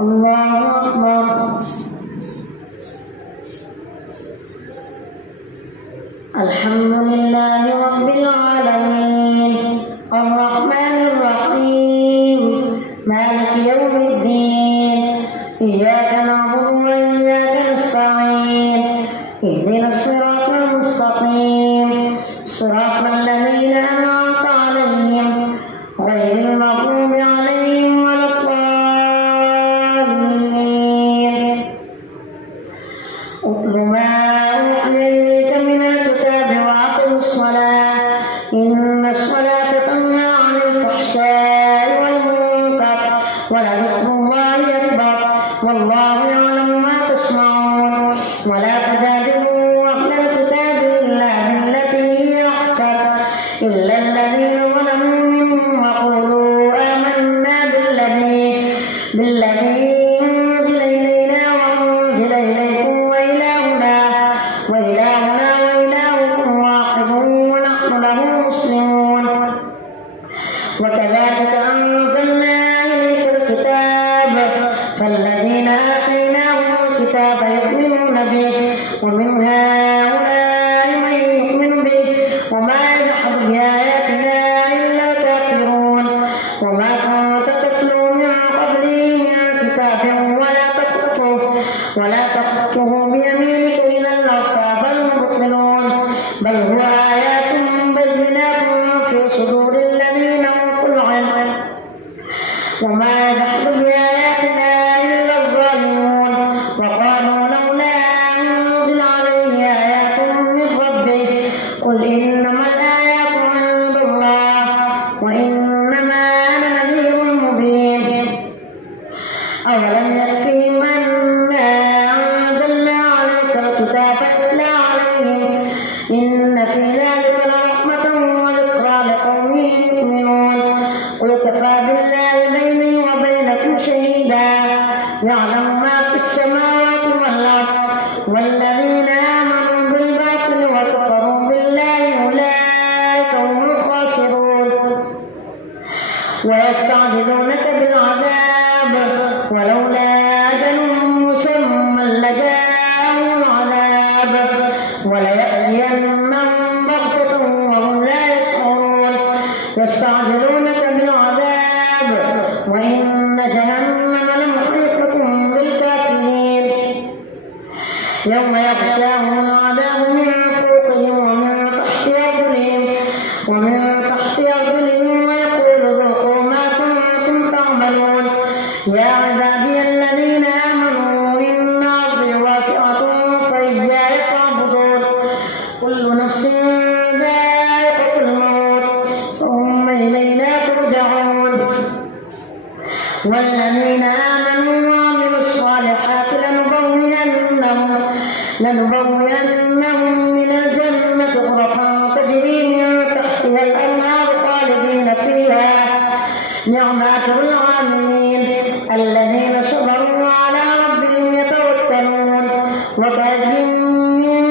الله أكبر. الحمد لله رب العالمين الرحمن الرحيم مالك يوم الدين إياك نعبد وإياك نستعين اهدنا الصراط المستقيم صراط الذين أنعمت عليهم غير المغضوب عليهم ولا الضالين. اتل ما أوحي إليك من الكتاب وأقم الصلاة إن الصلاة تنهى عن الفحشاء والمنكر ولذكر الله أكبر والله يعلم ما تصنعون. ولا تجادلوا أهل الكتاب إلا بالتي هي أحسن إلا الذين ظلموا منهم وقولوا آمنا بالذي أنزل إلينا وأنزل إليكم وإلهنا وإلهكم واحد ونحن له مسلمون. وكذلك أنزلنا إليك الكتاب فالذين آتيناهم الكتاب يؤمنون به ومن هؤلاء من يؤمن به وما يجحد بآياتنا إلا الكافرون. وما كنت تتلو من قبله من كتاب ولا تخطه بيمينك إذا لارتاب المبطلون بل هو آيات بينات في صدور الذين أوتوا العلم وما يجحد بآياتنا إلا الظالمون. وقالوا لولا أنزل عليه آيات من ربه قل إنما الآيات عند الله وإنما أنا نذير مبين. أولم يكفهم أنا أنزلنا عليك الكتاب يتلى عليهم إن في ذلك لرحمة وذكرى لقوم يؤمنون. قل كفى بالله بيني وبينكم شهيدا يعلم ما في السماوات والأرض والذين آمنوا بالباطل وكفروا بالله أولئك هم الخاسرون. ويستعجلونك بالعذاب ولولا أجل مسمى لجاءهم العذاب وليأتينهم بغتة وهم لا يشعرون. يستعجلونك بالعذاب وإن جهنم لمحيطة بالكافرين يوم يغشاهم العذاب من فوقهم ومن تحت أرجلهم ويقول ذوقوا ما كنتم تعملون. يا عبادي الذين آمنوا إن أرضي واسعة فإياي فاعبدون. كل نفس ذائقة الموت ثم إلينا ترجعون. والذين آمنوا وعملوا الصالحات لنبوئنهم من الجنة غرفا تجري من تحتها الأنهار خالدين فيها نعم أجر العاملين الذين صبروا على ربهم يتوكلون. وكأين من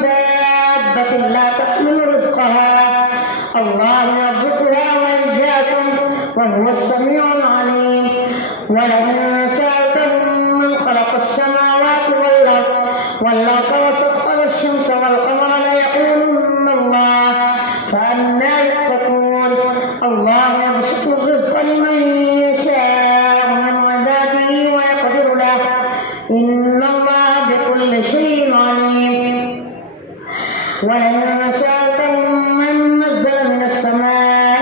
دابة لا تحمل رزقها الله يرزقها وإياكم وهو السميع العليم. ولئن سألتهم من خلق السماوات والأرض وسخر الشمس والقمر ليقولن الله فأنى يؤفكون. الله يبسط الرزق لمن يشاء من عباده ويقدر له إن الله بكل شيء عليم. ولئن سألتهم من نزل من السماء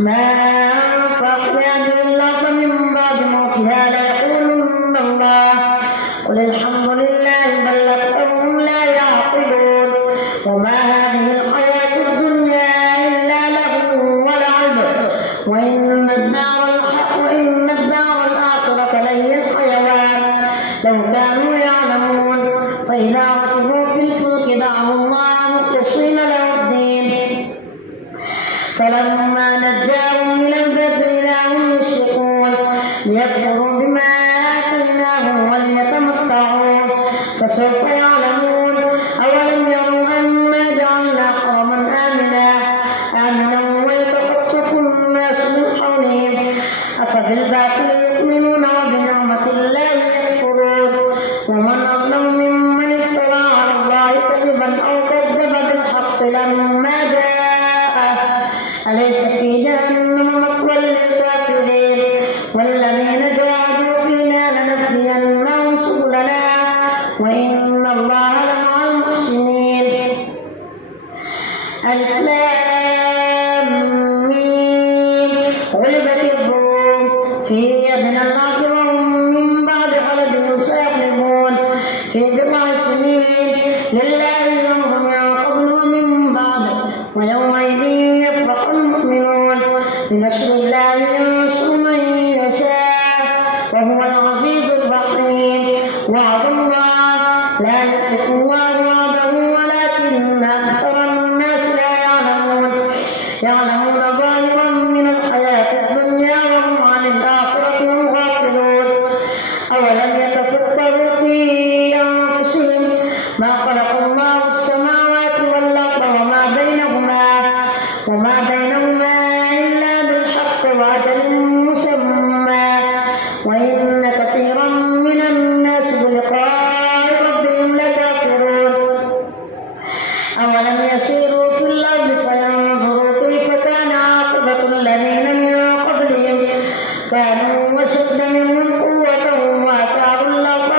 ماء فأحيا به الأرض من بعد موتها ليقولن الله قل الحمد لله بل أكثرهم لا يعقلون. وما هذه الحياة الدنيا إلا لهو ولعب وإن الدار الآخرة لهي الحيوان لو كانوا يعلمون. فإذا ركبوا في الفلك دعوا الله مخلصين له الدين فلما نجاهم إلى البر إذا هم يشركون ليكفروا بما آتيناهم وليتمتعوا فسوف يعلمون. أولم يروا أنا جعلنا حرما آمنا ويتخطف الناس من حولهم أفبالباطل يؤمنون غلبت الروم في أدنى الأرض وهم من بعد غلبهم سيغلبون في بضع سنين لله الأمر من قبل ومن بعد ويومئذ يفرح المؤمنون بنصر الله ينصر من يشاء وهو العزيز الرحيم وعد الله لا يخلف الله وعده ولكن أكثر الناس لا يعلمون ظاهرا من الحياة الدنيا وهم عن الآخرة هم غافلون أولم يتفكروا في أنفسهم ما خلق الله السماوات والأرض وما بينهما إلا بالحق وأجل مسمى وإن كثيرا من الناس بلقاء ربهم لكافرون أولم يسيروا في الأرض فينظروا كيف كان عاقبة الذين من قبلهم كانوا أشد منهم قوة وأثاروا الأرض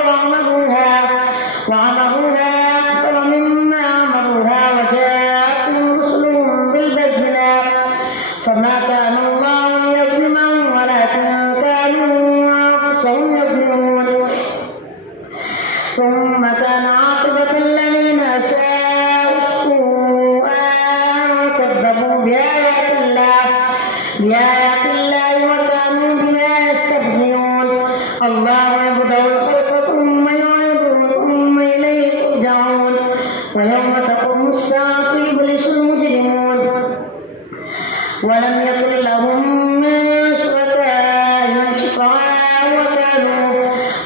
وعمروها أكثر مما عمروها وجاءتهم رسلهم بالبينات فما كان الله ليظلمهم ولكن كانوا أنفسهم يظلمون ثم كان عاقبة الذين أساءوا السوء كذبوا بآيات الله وكانوا بها يستهزئون الله يبدأ الخلق ثم يعيده ثم إليه ترجعون ويوم تقوم الساعة يبلس المجرمون ولم يكن لهم من شركائهم شفعاء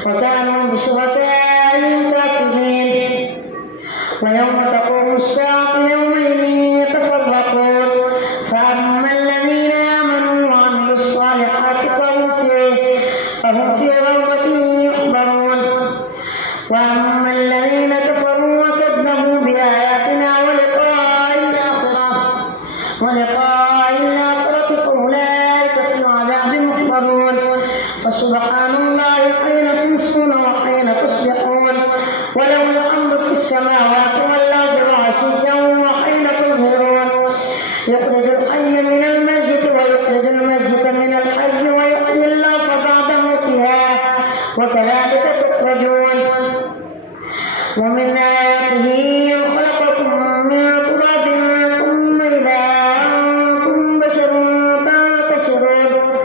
وكانوا بشركائهم كافرين ويوم تقوم الساعة يومئذ يتفرقون فأما الذين آمنوا وعملوا الصالحات فهم في روضة يحبرون وأما الذين كفروا وكذبوا بآياتنا ولقاء الآخرة فأولئك في العذاب محضرون فسبحان الله حين تمسون وحين تصبحون وله الحمد في السماوات والأرض وعشيا وحين تظهرون يخرج الحي من الميت ويخرج الميت من الحي ويحيي الأرض بعد موتها وكذلك تخرجون ومن آياته خلقكم من تراب ثم إذا أنتم بشر تنتشرون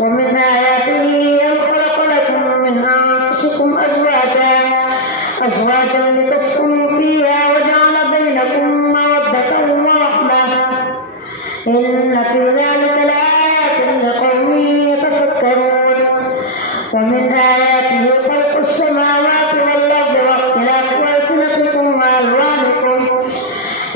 ومن آياته أن خلق لكم من أنفسكم أزواجا لتسكنوا فيها وجعل بينكم مودة ورحمة إن في ذلك لآيات لقوم يتفكرون ومن آياته خلق السماوات والأرض واختلاف ألسنتكم وألوانكم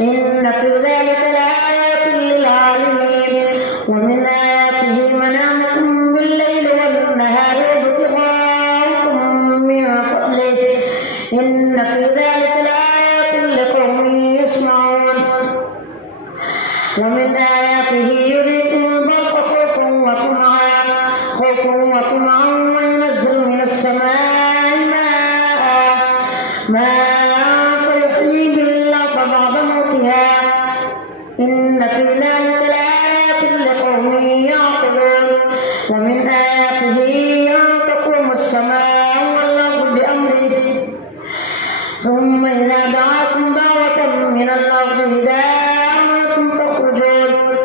إن في ذلك لآيات للعالمين ومن آياته منامكم بالليل والنهار وابتغاؤكم من فضله إن في ذلك لآيات لقوم يسمعون ومن آياته يريكم البرق خوفا وطمعا وينزل من السماء ماء فيحيي به الأرض بعد موتها إن في ذلك لآيات لقوم يعقلون ومن آياته أن تقوم السماء والأرض بأمره ثم إذا دعاكم دعوة من الأرض إذا أنتم تخرجون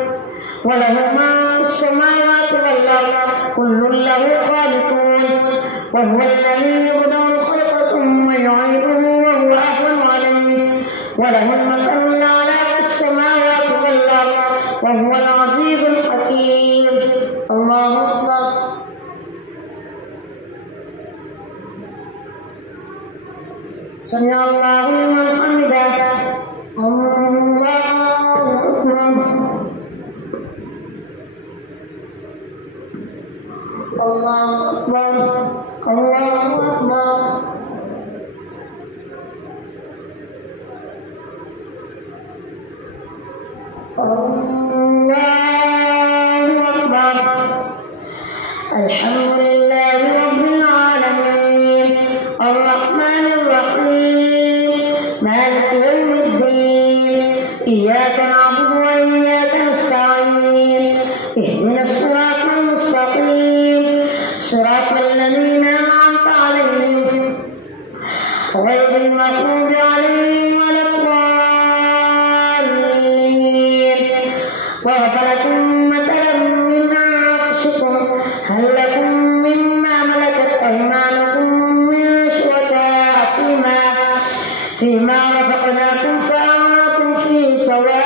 وله ما في السماوات والأرض كل له خالقون وهو الذي يبدأ الخلق ثم يعيده وهو أهون عليه وله المثل الأعلى في السماوات والأرض وهو العزيز الحكيم الله أكبر سمع الله لمن حمده الله أكبر الله أكبر الله أكبر الله أكبر الحمد لله رب العالمين الرحمن الرحيم مالك يوم الدين إياك نعبد وإياك نستعين اهدنا الصراط صراط الذين أنعمت عليهم غير المغضوب عليهم ولا الضالين. ضرب لكم مثلا من أنفسكم هل لكم مما ملكت أيمانكم من شركاء فيما رزقناكم فأنتم فيه سواء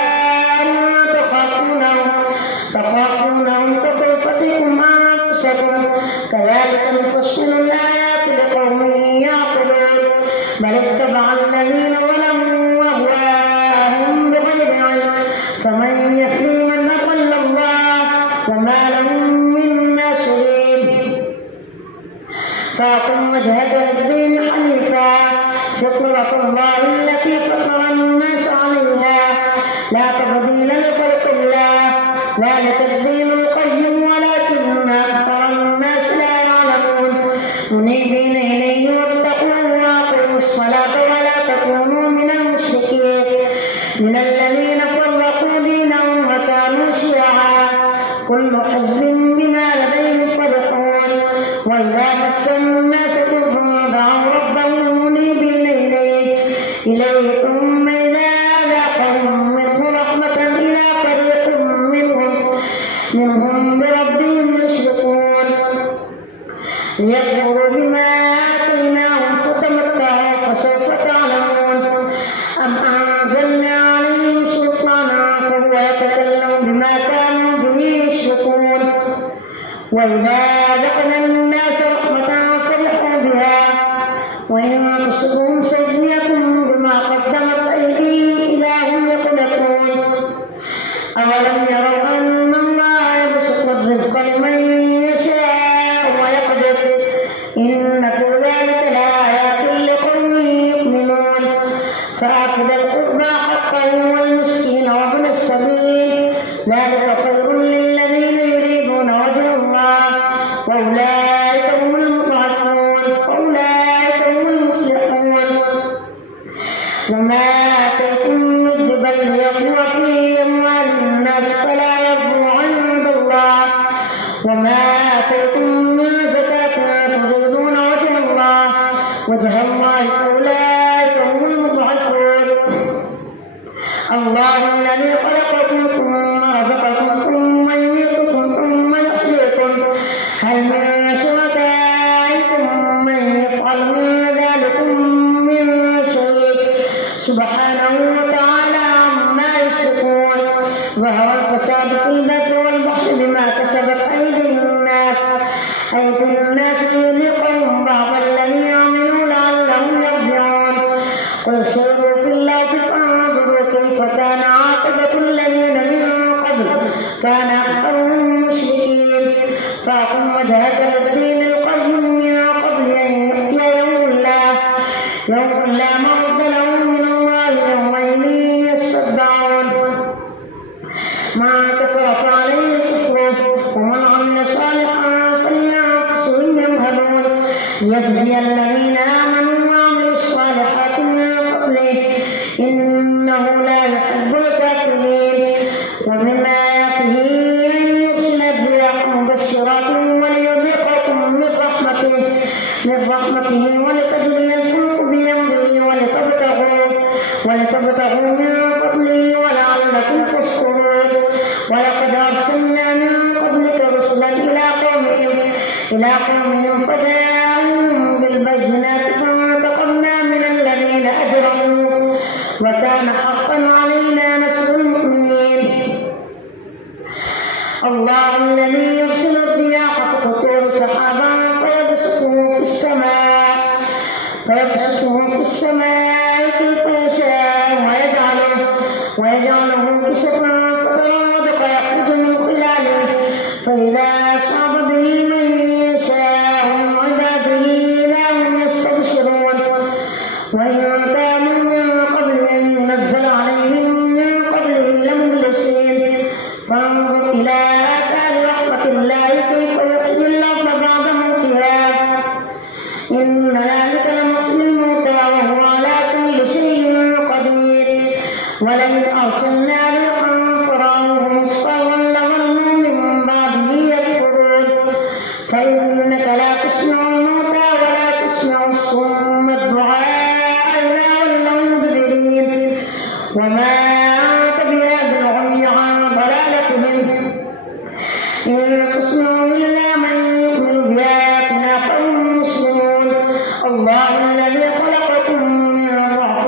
تخافونهم كخيفتكم أنفسكم كذلك نفصل الآيات لقوم يعقلون بل اتبع الذين ظلموا أهواءهم بغير علم فمن يهدي من أضل الله وما لهم من ناصرين. فأقم وجهك للدين حنيفا فطرة الله التي فطر الناس عليها لا تبديل لخلق الله ذلك الدين القيم ولكن أكثر الناس لا يعلمون. منيبين إليه واتقوا وأقيموا الصلاة ولا تكونوا من المشركين من الذين فرقوا دينهم وكانوا شيعا كل حزب بما لديهم فرحون. وإذا مس الناس ضر دعوا ربهم منيبين إليه ثم إذا أذاقهم منه رحمة إلى فريق منهم بربهم يشركون ليكفروا بما آتيناهم فتمتعوا فسوف تعلمون. أم أنزلنا عليهم سلطانا فهو يتكلم بما كانوا به يشركون. وإذا أذقنا الناس رحمة فرحوا بها وإن تصبهم سيئة بما قدمت أيديهم إذا هم يقنطون. أولم يروا أن الله يبسط الرزق لمن يشاء ويقدر إن في ذلك لآيات لقوم يؤمنون. فآت ذا القربى حقه والمسكين وابن السبيل ذلك خير للذين يريدون وجه الله وأولئك هم المضعفون وأولئك هم المفلحون. وما آتيتم من ربا ليربو في أموال الناس فلا يربو عند الله وما آتيتم من زكاة تريدون وجه الله فأولئك هم المضعفون. الله الذي خلقكم ثم رزقكم ثم يميتكم ثم يحييكم هل من شركائكم من يفعل من ذلكم من شيء سبحانه وتعالى عما يشركون. ظهر الفساد في البر والبحر بما كسبت أيدي الناس ليذيقهم بعض الذي عملوا لعلهم يرجعون. قل سيروا في الأرض فانظروا كيف كان عاقبة الذين من قبل كان أكثرهم مشركين. فأقم وجهك للدين القيم من قبل أن يأتي يوم لا مرد له من الله يومئذ يصدعون. من كفر فعليه كفره ومن عمل صالحا فلأنفسهم يمهدون ليجزي الذين آمنوا وعملوا الصالحات من فضله إنه لا يحب الكافرين. ومن آياته أن يرسل الرياح مبشرات وليذيقكم من رحمته ولتجري الفلك بأمره ولتبتغوا من فضله ولعلكم تشكرون. ولقد أرسلنا من قبلك رسلا إلى قومهم فجاءوهم بالبينات فانتقمنا من الذين أجرموا وكان حقا علينا نصر المؤمنين. الله الذي يرسل الرياح فتثير سحابا فيبسطه في السماء كيف يشاء ويجعله كسفا فترى ودق يخرج من خلاله فإذا أصاب به من يشاء من عباده إذا هم يستبشرون. وإن كانوا من قبل أن ينزل عليهم من قبله لمبلسين. فانظر إلى آثار رحمة الله كيف يحيي الأرض بعد موتها إن ذلك لمحيي الموتى وهو على كل شيء قدير. ولئن أرسلنا ريحا فرأوه مصفرا لظلوا من بعده يكفرون. تمسهم إلا من يؤمن بآياتنا فهم مسلمون. الله الذي خلقكم من ضعف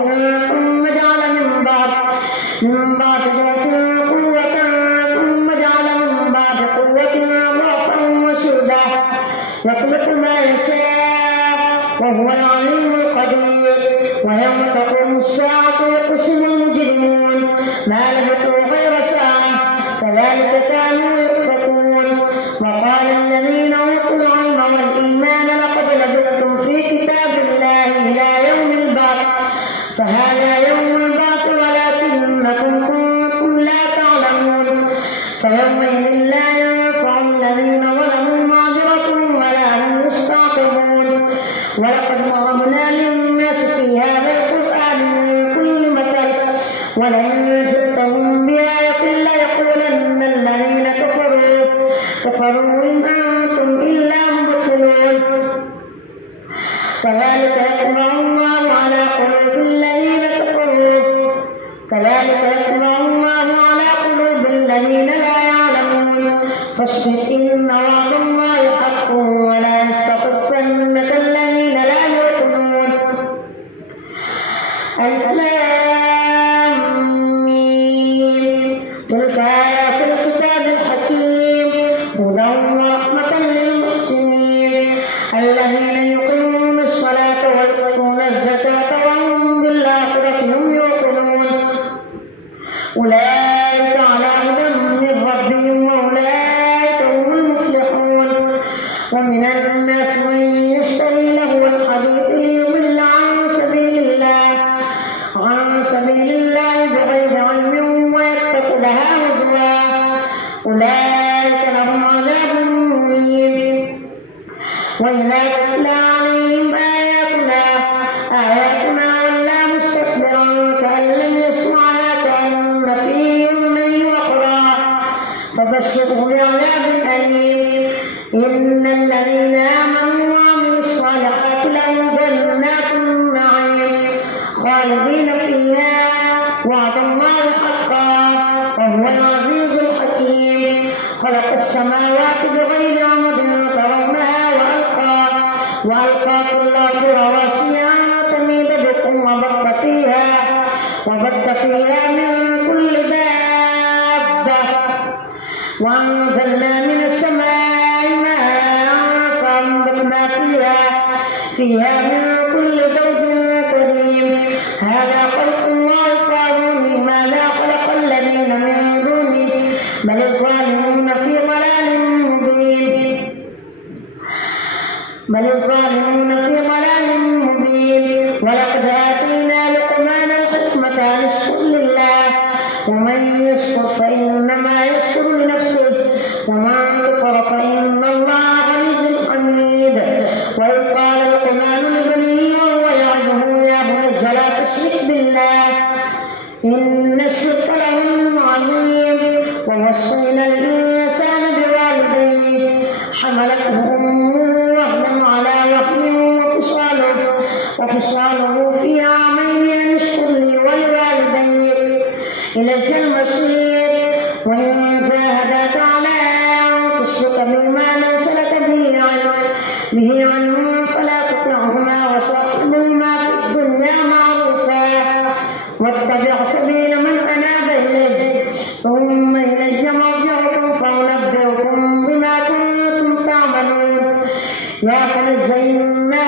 ثم جعل من بعد ضعف قوة ثم جعل من بعد قوة ضعفا وشيبة يخلق ما يشاء وهو العليم القدير. ويوم تقوم الساعة يقسم المجرمون ما لبثوا غير ساعة كذلك كانوا يؤفكون. وقال الذين أوتوا العلم والإيمان لقد لبثتم في كتاب الله إلى يوم البعث فهذا يوم البعث ولكنكم كنتم لا تعلمون. فيومئذ لا ينفع الذين ظلموا معذرتهم ولا هم يستعتبون. ولقد ضربنا للناس في هذا القرآن من كل مثل ولئن جئتهم بآية ليقولن الذين كفروا إن أنتم إلا مبطلون. كذلك يطبع الله على قلوب الذين لا يعلمون. فاصبر إن وعد الله حق ولا يستخفنك الذين لا يؤمنون. تلك آيات الكتاب الحكيم هدى ورحمة للمحسنين الذين يقيمون الصلاة ويؤتون الزكاة وهم بالآخرة هم يوقنون. أولئك على هدى من ربهم وأولئك هم المفلحون. ومن الناس من يشتري لهو الحديث ليضل عن سبيل الله بغير علم ويتخذها هزوا أولئك لهم عذاب مهين. وإذا تتلى عليهم آياتنا ولى مستكبرا كأن لم يسمعها كأن في أذنيه وقرا فبشره بعذاب أليم. إن الذين آمنوا وعملوا الصالحات لهم جنات النعيم خالدين فيها وعد الله حقا وهو العزيز الحكيم. خلق السماوات بغير عمد ترونها وألقى في الأرض رواسي أن تميد بكم وبث فيها من كل دابة وأنزلنا من السماء ماء فأنبتنا فيها من كل زوج كريم. هذا خلق الله فأروني ماذا خلق الذين من دونه بل الظالمون في ضلال مبين. ولقد آتينا لقمان الحكمة أن اشكر لله ومن يشكر فإنما يشكر لنفسه ومن كفر فإن الله غني حميد. وإذ قال لقمان لبنيه وهو يعظه يا بني لا تشرك بالله إن الشرك لظلم عظيم. ووصينا الإنسان بوالديه حملته أمه وهنا على وهن وفصاله في عامين أن اشكر لي ولوالديك إليك المصير. وإن جاهداك على أن تشرك بما ليس لك به علم فلا تطعهما وصاحبهما في الدنيا معروفا واتبع سبيل من أناب إليه ثم إلي مرجعكم فأنبئكم بما كنتم تعملون. يا بني إنما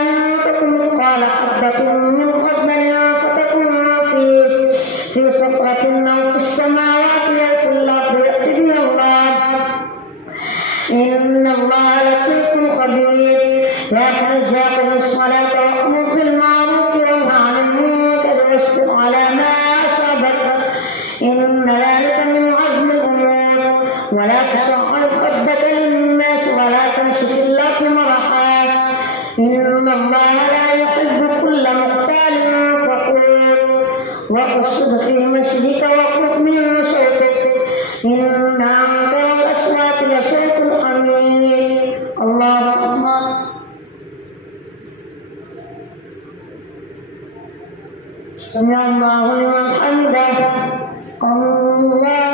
أنتم مثقال حبة من خردل فتكن في صخرة أو في السماوات أو في الأرض يأت بها الله إن الله لطيف خبير. يا بني أقيموا الصلاة وأمروا بالمعروف وانهوا عن المنكر واصبر على ما أصابك إن ذلك من عزم الأمور. ولا تصعر خدك للناس ولا تمش في الأرض مرحا إن الله لا يحب كل مختال فخور. واقصد في مسجدك واغضض من صوتك إن أنكر الأصوات لصوت الحمير. الله أكبر. سمع الله لمن حمده. الله